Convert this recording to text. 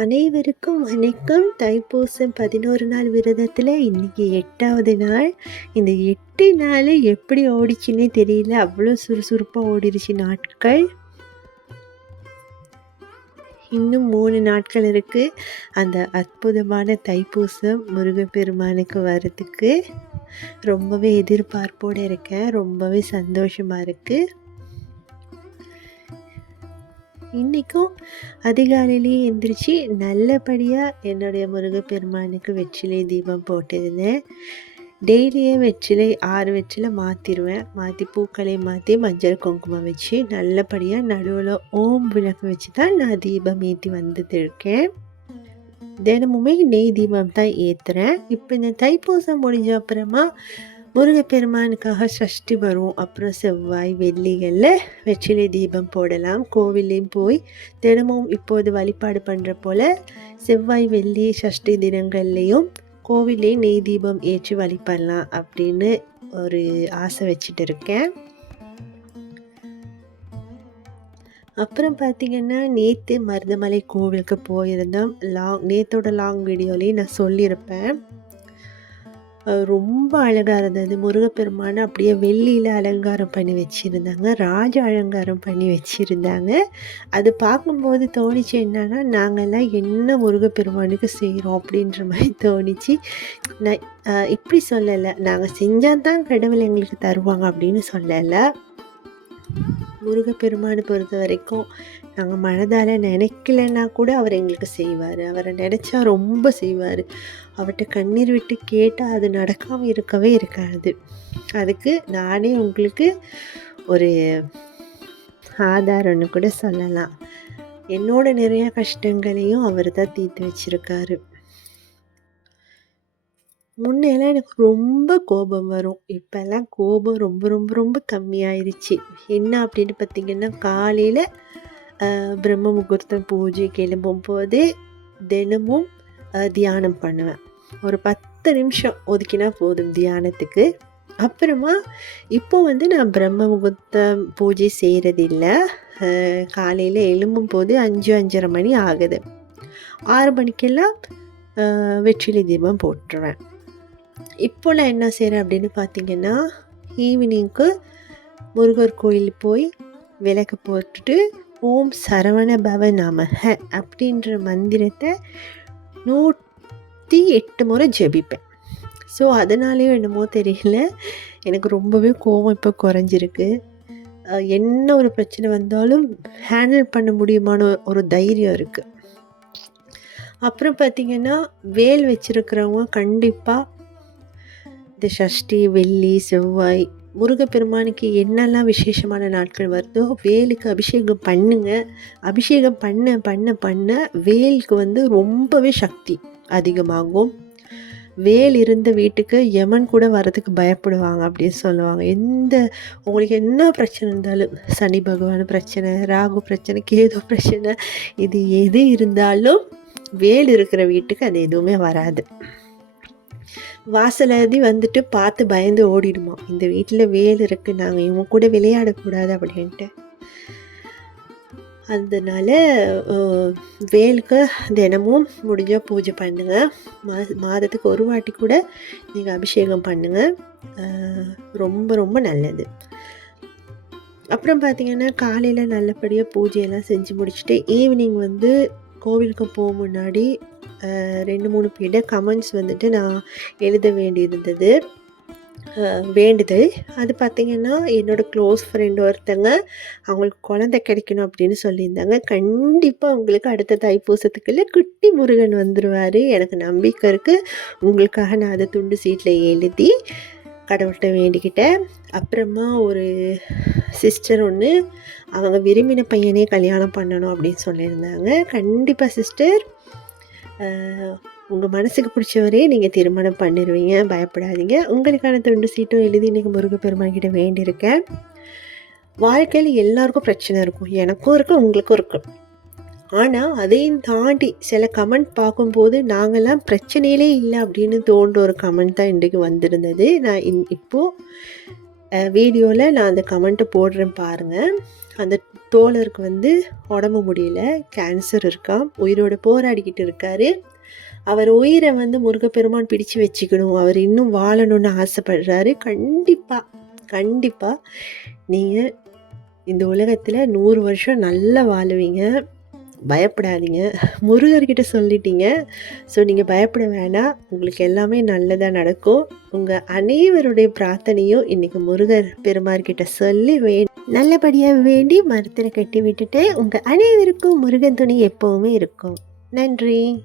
அனைவருக்கும் வணக்கம். தைப்பூசம் பதினோரு நாள் விரதத்தில் இன்றைக்கி எட்டாவது நாள். இந்த எட்டு நாள் எப்படி ஓடிச்சுன்னே தெரியல. அவ்வளோ சுறுசுறுப்பாக ஓடிடுச்சு நாட்கள். இன்னும் மூணு நாட்கள் இருக்குது அந்த அற்புதமான தைப்பூசம் முருகப்பெருமானுக்கு வர்றதுக்கு. ரொம்பவே எதிர்பார்ப்போடு இருக்கேன். ரொம்பவே சந்தோஷமாக இருக்குது இன்றைக்கும் அதிகாலையிலேயே எந்திரிச்சு நல்லபடியாக என்னுடைய முருகப்பெருமானுக்கு வெற்றிலை தீபம் போட்டிருந்தேன். டெய்லியே வெற்றிலை ஆறு வெற்றிலை மாற்றிடுவேன் மாற்றி பூக்களை மாற்றி மஞ்சள் குங்குமம் வச்சு நல்லபடியாக நடுவில் ஓம் விளக்கு வச்சு தான் நான் தீபம் ஏற்றி வந்துட்டு இருக்கேன். தினமுமே நெய் தீபம் தான் ஏற்றுறேன் இப்போ இந்த தைப்பூசம் முடிஞ்ச அப்புறமா முருகப்பெருமானுக்காக சஷ்டி வரும் அப்புறம் செவ்வாய் வெள்ளிகளில் வெற்றிலை தீபம் போடலாம். கோவிலையும் போய் தினமும் இப்போது வழிபாடு பண்ணுற போல் செவ்வாய் வெள்ளி சஷ்டி தினங்கள்லேயும் கோவிலே நெய் தீபம் ஏற்றி வழிபடலாம் அப்படின்னு ஒரு ஆசை வச்சுட்டு இருக்கேன். அப்புறம் பார்த்திங்கன்னா நேற்று மருதமலை கோவிலுக்கு போயிருந்தோம். லாங் நேற்றோட லாங் வீடியோலேயும் நான் சொல்லியிருப்பேன். ரொம்ப அழகாக இருந்தது. முருகப்பெருமானை அப்படியே வெள்ளியில் அலங்காரம் பண்ணி வச்சுருந்தாங்க. ராஜ அலங்காரம் பண்ணி வச்சுருந்தாங்க. அது பார்க்கும்போது தோணிச்சு என்னன்னா நாங்கள்லாம் என்ன முருகப்பெருமானுக்கு செய்கிறோம் அப்படின்ற மாதிரி தோணிச்சு நான் இப்படி சொல்லலை. நாங்கள் செஞ்சால் தான் கடவுள் எங்களுக்கு தருவாங்க அப்படின்னு சொல்லலை. முருகப்பெருமானை பொறுத்த வரைக்கும் நாங்கள் மனதால் நினைக்கலன்னா கூட அவர் எங்களுக்கு செய்வார். அவரை நினச்சா ரொம்ப செய்வார். அவர்கிட்ட கண்ணீர் விட்டு கேட்டால் அது நடக்காமல் இருக்கவே இருக்காது. அதுக்கு நானே உங்களுக்கு ஒரு ஆதாரம்னு கூட சொல்லலாம். என்னோட நிறையா கஷ்டங்களையும் அவர் தான் தீர்த்து வச்சுருக்காரு. முன்னெல்லாம் எனக்கு ரொம்ப கோபம் வரும். இப்போல்லாம் கோபம் ரொம்ப ரொம்ப ரொம்ப கம்மியாயிருச்சு. என்ன அப்படின்னு பார்த்திங்கன்னா காலையில் பிரம்ம முகூர்த்தம் பூஜைக்கு எழும்பும் போது தினமும் தியானம் பண்ணுவேன் ஒரு பத்து நிமிஷம் ஒதுக்கினா போதும் தியானத்துக்கு அப்புறமா இப்போ வந்து நான் பிரம்ம முகூர்த்தம் பூஜை செய்கிறதில்ல காலையில் எழும்பும் போது அஞ்சு அஞ்சரை மணி ஆகுது ஆறு மணிக்கெல்லாம் வெற்றிலை தீபம் போட்டுருவேன் இப்போ நான் என்ன செய்கிறேன் அப்படின்னு பார்த்தீங்கன்னா ஈவினிங்க்கு முருகர் கோயில் போய் விளக்கு போட்டுட்டு ஓம் சரவண பவ நமக அப்படின்ற மந்திரத்தை நூற்றி எட்டு முறை ஜெபிப்பேன். ஸோ அதனாலேயும் என்னமோ தெரியல. எனக்கு ரொம்பவே கோவம் இப்போ குறைஞ்சிருக்கு. என்ன ஒரு பிரச்சனை வந்தாலும் ஹேண்டில் பண்ண முடியுமான ஒரு தைரியம் இருக்குது அப்புறம் பார்த்திங்கன்னா வேல் வச்சுருக்கிறவங்க கண்டிப்பாக இந்த சஷ்டி வெள்ளி செவ்வாய் முருகப்பெருமானுக்கு என்னெல்லாம் விசேஷமான நாட்கள் வருதோ வேலுக்கு அபிஷேகம் பண்ணுங்க. அபிஷேகம் பண்ண பண்ண பண்ண வேலுக்கு வந்து ரொம்பவே சக்தி அதிகமாகும். வேல் இருந்த வீட்டுக்கு யமன் கூட வர்றதுக்கு பயப்படுவாங்க அப்படின்னு சொல்லுவாங்க. எந்த உங்களுக்கு என்ன பிரச்சனை இருந்தாலும் சனி பகவான் பிரச்சனை ராகு பிரச்சனை கேது பிரச்சனை இது எது இருந்தாலும் வேல் இருக்கிற வீட்டுக்கு அது எதுவுமே வராது. வாசலதி வந்துட்டு பார்த்து பயந்து ஓடிடுமா. இந்த வீட்டில் வேல் இருக்குது நாங்கள் இவங்க கூட விளையாடக்கூடாது அப்படின்ட்டு. அதனால் வேலுக்கு தினமும் முடிஞ்சால் பூஜை பண்ணுங்கள் மா மாதத்துக்கு ஒரு வாட்டி கூட நீங்கள் அபிஷேகம் பண்ணுங்கள் ரொம்ப ரொம்ப நல்லது. அப்புறம் பார்த்திங்கன்னா காலையில் நல்லபடியாக பூஜையெல்லாம் செஞ்சு முடிச்சுட்டு ஈவினிங் வந்து கோவிலுக்கு போக முன்னாடி ரெண்டு மூணு பேர்ட கமெண்ட்ஸ் வந்துட்டு நான் எழுத வேண்டியிருந்தது. வேண்டுதல். அது பார்த்திங்கன்னா என்னோடய க்ளோஸ் ஃப்ரெண்ட் ஒருத்தங்க அவங்களுக்கு குழந்தை கிடைக்கணும் அப்படின்னு சொல்லியிருந்தாங்க. கண்டிப்பாக அவங்களுக்கு அடுத்த தைப்பூசத்துக்குள்ளே குட்டி முருகன் வந்துடுவார் எனக்கு நம்பிக்கை இருக்குது உங்களுக்காக நான் அதை துண்டு சீட்டில் எழுதி கடவுள்கிட்ட வேண்டிக்கிட்டேன் அப்புறமா ஒரு சிஸ்டர் ஒன்று அவங்க விரும்பின பையனே கல்யாணம் பண்ணணும் அப்படின்னு சொல்லியிருந்தாங்க. கண்டிப்பாக சிஸ்டர் உங்கள் மனசுக்கு பிடிச்சவரே நீங்கள் திருமணம் பண்ணிடுவீங்க பயப்படாதீங்க. உங்களுக்கான துண்டு சீட்டும் எழுதி இன்றைக்கி முருகப்பெருமான் கிட்ட வேண்டியிருக்கேன். வாழ்க்கையில் எல்லாருக்கும் பிரச்சனை இருக்கும். எனக்கும் இருக்கும் உங்களுக்கும் இருக்கும். ஆனால் அதையும் தாண்டி சில கமெண்ட் பார்க்கும்போது நாங்கள்லாம் பிரச்சனையிலே இல்லை அப்படின்னு தோன்ற ஒரு கமெண்ட் தான் இன்றைக்கு வந்திருந்தது. நான் இன் இப்போது வீடியோவில் நான் அந்த கமெண்ட்டை போடுறேன் பாருங்கள் அந்த தோழருக்கு வந்து உடம்பு முடியல கேன்சர் இருக்கான் உயிரோட போராடிக்கிட்டு இருக்காரு. அவர் உயிரை வந்து முருகப்பெருமான் பிடிச்சு வச்சுக்கணும். அவர் இன்னும் வாழணும்னு ஆசைப்படுறாரு. கண்டிப்பாக கண்டிப்பாக நீங்கள் இந்த உலகத்தில் நூறு வருஷம் நல்லா வாழுவீங்க. பயப்படாதீங்க. முருகர்கிட்ட சொல்லிட்டீங்க. ஸோ நீங்கள் பயப்பட வேணாம் உங்களுக்கு எல்லாமே நல்லதாக நடக்கும். உங்கள் அனைவருடைய பிரார்த்தனையும் இன்றைக்கி முருகர் பெருமார்கிட்ட சொல்லி வே நல்லபடியாக வேண்டி மரத்தில் கட்டி விட்டுட்டு உங்கள் அனைவருக்கும் முருகன் துணி எப்போவுமே இருக்கும். நன்றி.